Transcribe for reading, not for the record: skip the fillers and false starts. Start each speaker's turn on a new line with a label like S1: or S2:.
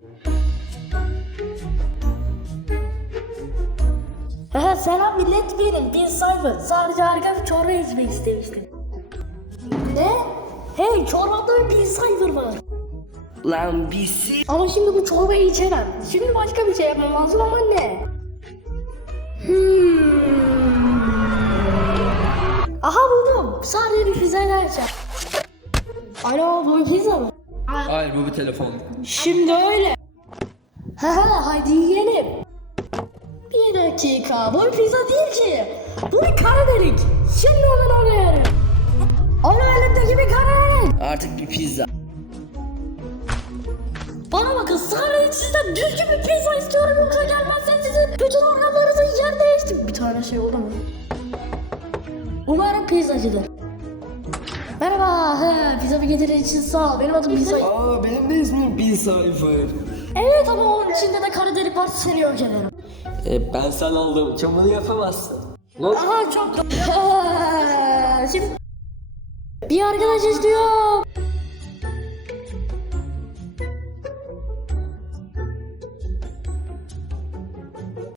S1: Selam millet, benim Bin Cypher. Sadece harika bir çorba içmek istemiştim. Ne? Hey, çorbada Bin Cypher var.
S2: Lan biz...
S1: Ama şimdi bu çorbayı içemem. Şimdi başka bir şey yapmam lazım ama ne? Aha buldum. Sadece bir pizza açacağım. Alo, bu pizza mı?
S3: Hayır, bu bir telefon.
S1: Şimdi öyle. Hadi yiyelim. Bir dakika, bu pizza değil ki. Bu bir kara delik. Şimdi onu arıyorum. Onun elindeki bir kara delik.
S2: Artık bir pizza.
S1: Bana bakın, sadece sizden düzgün bir pizza istiyorum, yoksa gelmezsen sizin bütün organlarınızı yer değiştim. Bir tane şey oldu mu? Umarım pizzacıdır. Merhaba, pizzamı getirdiğin için sağ ol. Benim adım Pizza.
S3: Aa, benim de ismim Bin Cypher.
S1: Evet ama onun içinde de kara delik var, seni yok ederim.
S3: Ben sana aldım. Çamını yapamazsın. Lan.
S1: Aha çok... Şimdi... Bir arkadaş istiyor.